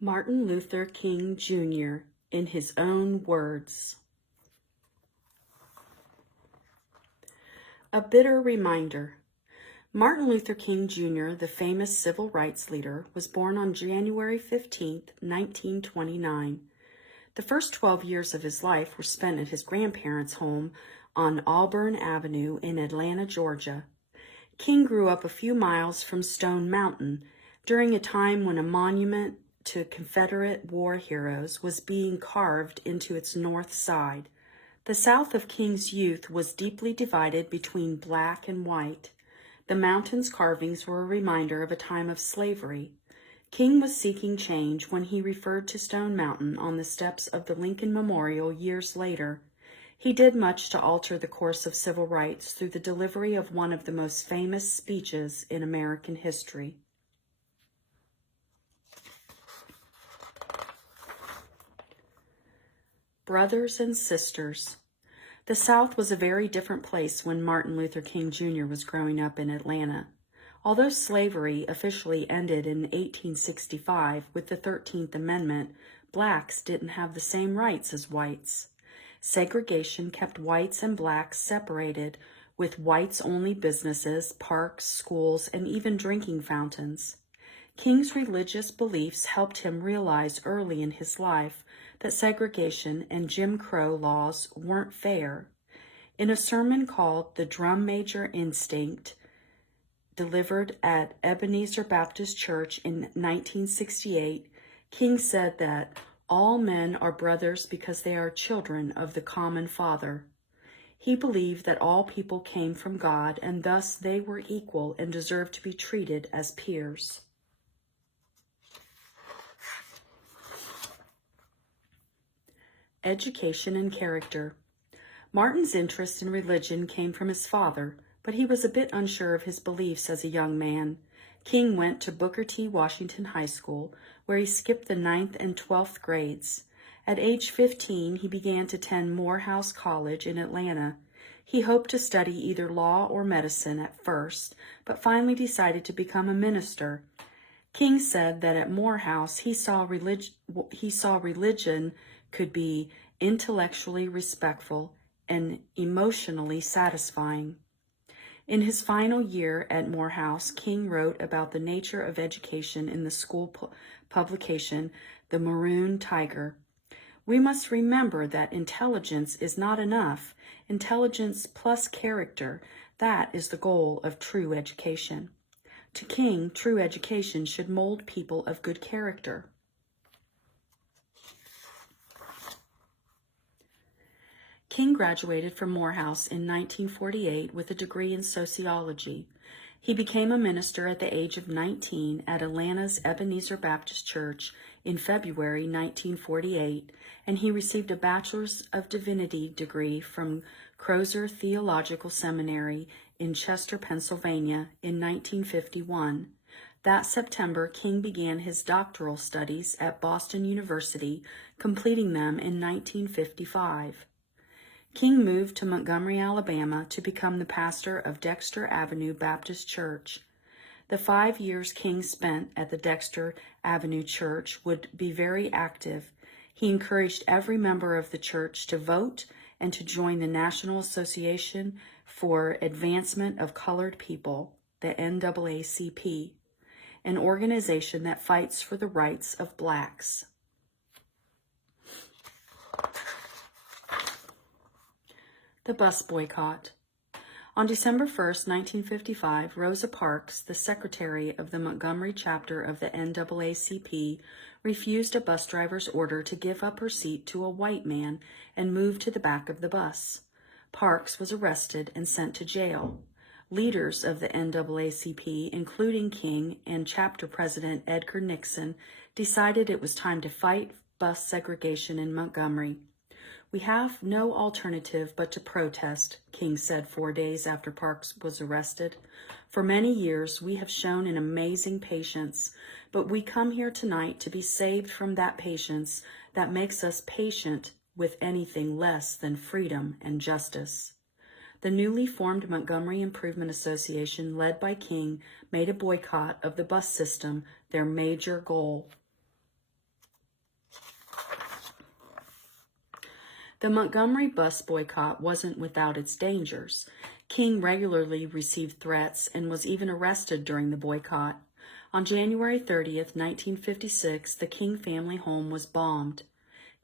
Martin Luther King, Jr., in his own words. A bitter reminder. Martin Luther King, Jr., the famous civil rights leader, was born on January 15, 1929. The first 12 years of his life were spent at his grandparents' home on Auburn Avenue in Atlanta, Georgia. King grew up a few miles from Stone Mountain during a time when a monument to Confederate war heroes was being carved into its north side. The South of King's youth was deeply divided between black and white. The mountain's carvings were a reminder of a time of slavery. King was seeking change when he referred to Stone Mountain on the steps of the Lincoln Memorial years later. He did much to alter the course of civil rights through the delivery of one of the most famous speeches in American history. Brothers and sisters. The South was a very different place when Martin Luther King Jr. was growing up in Atlanta. Although slavery officially ended in 1865 with the 13th Amendment, blacks didn't have the same rights as whites. Segregation kept whites and blacks separated, with whites-only businesses, parks, schools, and even drinking fountains. King's religious beliefs helped him realize early in his life that segregation and Jim Crow laws weren't fair. In a sermon called The Drum Major Instinct, delivered at Ebenezer Baptist Church in 1968, King said that all men are brothers because they are children of the common Father. He believed that all people came from God and thus they were equal and deserved to be treated as peers. Education and character. Martin's interest in religion came from his father, but he was a bit unsure of his beliefs as a young man. King went to Booker T. Washington High School, where he skipped the 9th and 12th grades. At age 15, he began to attend Morehouse College in Atlanta. He hoped to study either law or medicine at first, but finally decided to become a minister. King said that at Morehouse he saw religion could be intellectually respectful and emotionally satisfying. In his final year at Morehouse, King wrote about the nature of education in the school publication, The Maroon Tiger. We must remember that intelligence is not enough. Intelligence plus character, that is the goal of true education. To King, true education should mold people of good character. King graduated from Morehouse in 1948 with a degree in sociology. He became a minister at the age of 19 at Atlanta's Ebenezer Baptist Church in February 1948, and he received a Bachelor's of Divinity degree from Crozer Theological Seminary in Chester, Pennsylvania in 1951. That September, King began his doctoral studies at Boston University, completing them in 1955. King moved to Montgomery, Alabama to become the pastor of Dexter Avenue Baptist Church. The 5 years King spent at the Dexter Avenue Church would be very active. He encouraged every member of the church to vote and to join the National Association for Advancement of Colored People, the NAACP, an organization that fights for the rights of blacks. The bus boycott. On December 1st, 1955, Rosa Parks, the secretary of the Montgomery chapter of the NAACP, refused a bus driver's order to give up her seat to a white man and move to the back of the bus. Parks was arrested and sent to jail. Leaders of the NAACP, including King and chapter president Edgar Nixon, decided it was time to fight bus segregation in Montgomery. We have no alternative but to protest, King said 4 days after Parks was arrested. For many years, we have shown an amazing patience, but we come here tonight to be saved from that patience that makes us patient with anything less than freedom and justice. The newly formed Montgomery Improvement Association, led by King, made a boycott of the bus system their major goal. The Montgomery bus boycott wasn't without its dangers. King regularly received threats and was even arrested during the boycott. On January 30th, 1956, the King family home was bombed.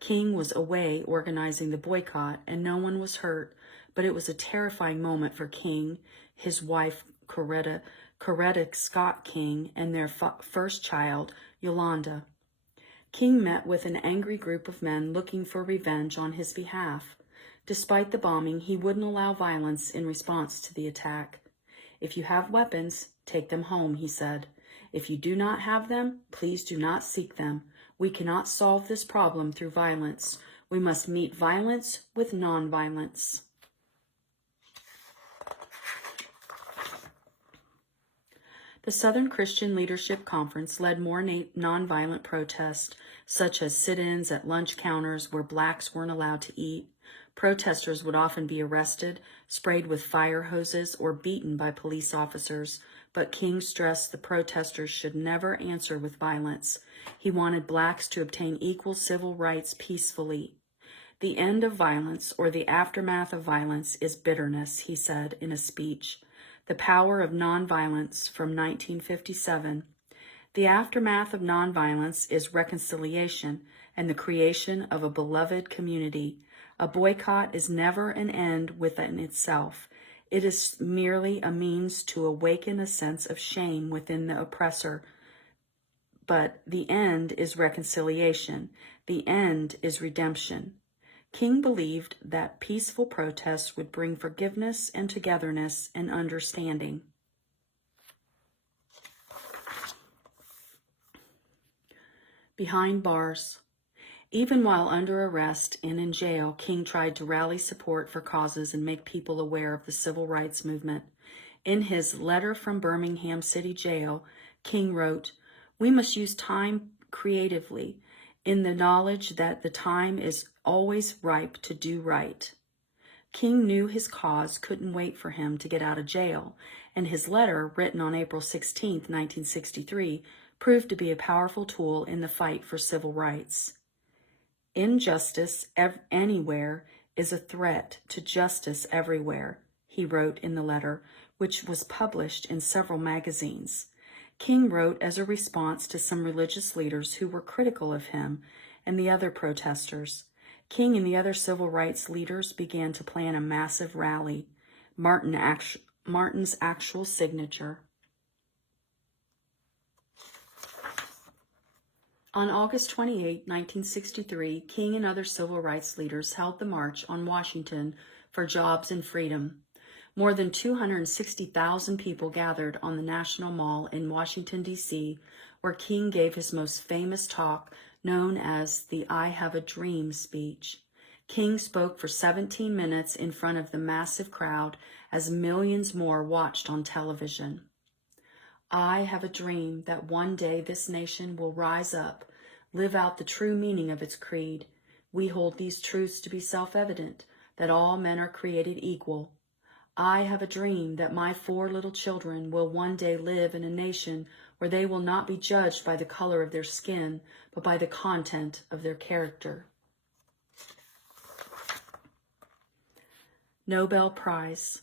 King was away organizing the boycott, and no one was hurt, but it was a terrifying moment for King, his wife, Coretta Scott King, and their first child, Yolanda. King met with an angry group of men looking for revenge on his behalf. Despite the bombing, he wouldn't allow violence in response to the attack. "If you have weapons, take them home," he said. "If you do not have them, please do not seek them. We cannot solve this problem through violence. We must meet violence with nonviolence." The Southern Christian Leadership Conference led more nonviolent protests, such as sit-ins at lunch counters where blacks weren't allowed to eat. Protesters would often be arrested, sprayed with fire hoses, or beaten by police officers, but King stressed the protesters should never answer with violence. He wanted blacks to obtain equal civil rights peacefully. "The end of violence, or the aftermath of violence, is bitterness," he said in a speech. The Power of Nonviolence from 1957. "The aftermath of nonviolence is reconciliation and the creation of a beloved community. A boycott is never an end within itself. It is merely a means to awaken a sense of shame within the oppressor. But the end is reconciliation. The end is redemption." King believed that peaceful protests would bring forgiveness and togetherness and understanding. Behind bars. Even while under arrest and in jail, King tried to rally support for causes and make people aware of the civil rights movement. In his Letter from Birmingham City Jail, King wrote, "We must use time creatively, in the knowledge that the time is always ripe to do right." King knew his cause couldn't wait for him to get out of jail, and his letter, written on April 16, 1963, proved to be a powerful tool in the fight for civil rights. "Injustice anywhere is a threat to justice everywhere," he wrote in the letter, which was published in several magazines. King wrote as a response to some religious leaders who were critical of him and the other protesters. King and the other civil rights leaders began to plan a massive rally. Martin's actual signature. On August 28, 1963, King and other civil rights leaders held the March on Washington for Jobs and Freedom. More than 260,000 people gathered on the National Mall in Washington, D.C., where King gave his most famous talk, known as the "I Have a Dream" speech. King spoke for 17 minutes in front of the massive crowd as millions more watched on television. "I have a dream that one day this nation will rise up, live out the true meaning of its creed. We hold these truths to be self-evident, that all men are created equal. I have a dream that my 4 little children will one day live in a nation where they will not be judged by the color of their skin, but by the content of their character." Nobel Prize.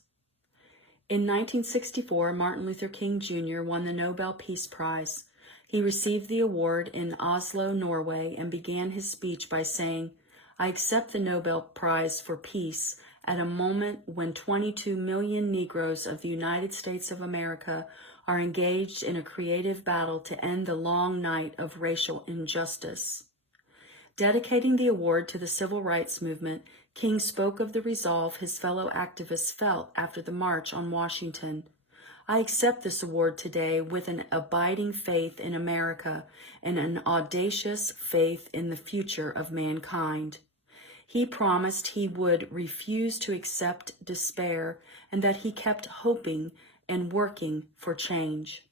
In 1964, Martin Luther King, Jr. won the Nobel Peace Prize. He received the award in Oslo, Norway, and began his speech by saying, "I accept the Nobel Prize for Peace at a moment when 22 million Negroes of the United States of America are engaged in a creative battle to end the long night of racial injustice." Dedicating the award to the civil rights movement, King spoke of the resolve his fellow activists felt after the March on Washington. "I accept this award today with an abiding faith in America and an audacious faith in the future of mankind." He promised he would refuse to accept despair and that he kept hoping and working for change.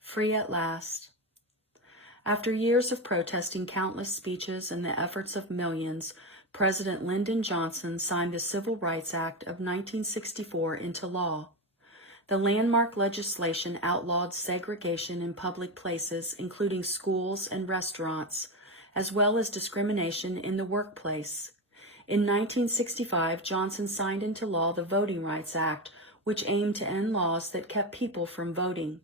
Free at last. After years of protesting, countless speeches, and the efforts of millions, President Lyndon Johnson signed the Civil Rights Act of 1964 into law. The landmark legislation outlawed segregation in public places, including schools and restaurants, as well as discrimination in the workplace. In 1965, Johnson signed into law the Voting Rights Act, which aimed to end laws that kept people from voting.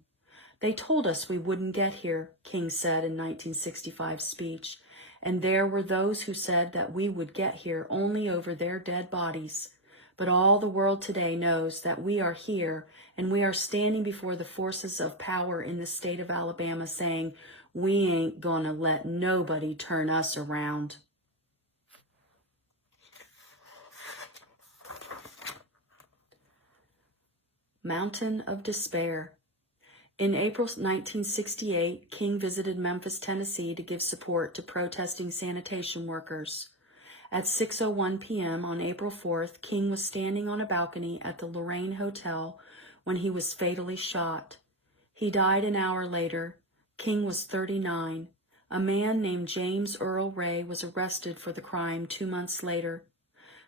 "They told us we wouldn't get here," King said in 1965's speech, "and there were those who said that we would get here only over their dead bodies. But all the world today knows that we are here, and we are standing before the forces of power in the state of Alabama saying, we ain't gonna let nobody turn us around." Mountain of Despair. In April 1968, King visited Memphis, Tennessee to give support to protesting sanitation workers. At 6:01 p.m. on April 4th, King was standing on a balcony at the Lorraine Hotel when he was fatally shot. He died an hour later. King was 39. A man named James Earl Ray was arrested for the crime 2 months later.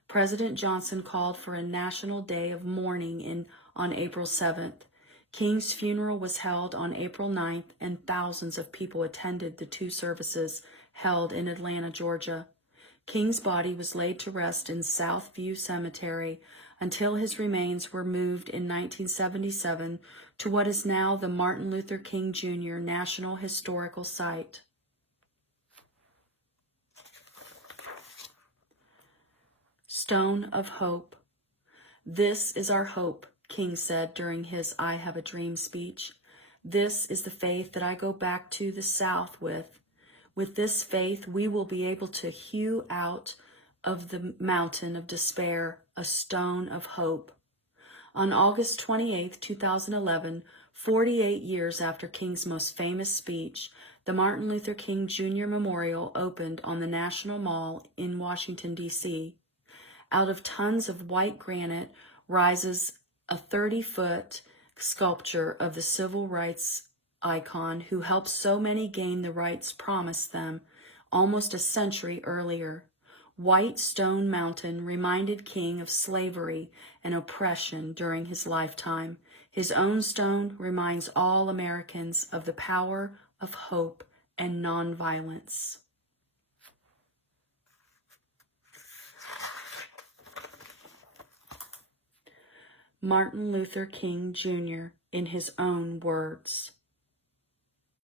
President Johnson called for a national day of mourning on April 7th. King's funeral was held on April 9th, and thousands of people attended the 2 services held in Atlanta, Georgia. King's body was laid to rest in South View Cemetery until his remains were moved in 1977 to what is now the Martin Luther King Jr. National Historical Site. Stone of Hope. "This is our hope," King said during his I Have a Dream speech. "This is the faith that I go back to the South with. With this faith, we will be able to hew out of the mountain of despair a stone of hope." On August 28, 2011, 48 years after King's most famous speech, the Martin Luther King Jr. Memorial opened on the National Mall in Washington, D.C. Out of tons of white granite rises a 30-foot sculpture of the civil rights icon who helped so many gain the rights promised them almost a century earlier. White Stone Mountain reminded King of slavery and oppression during his lifetime. His own stone reminds all Americans of the power of hope and nonviolence. Martin Luther King Jr. in his own words.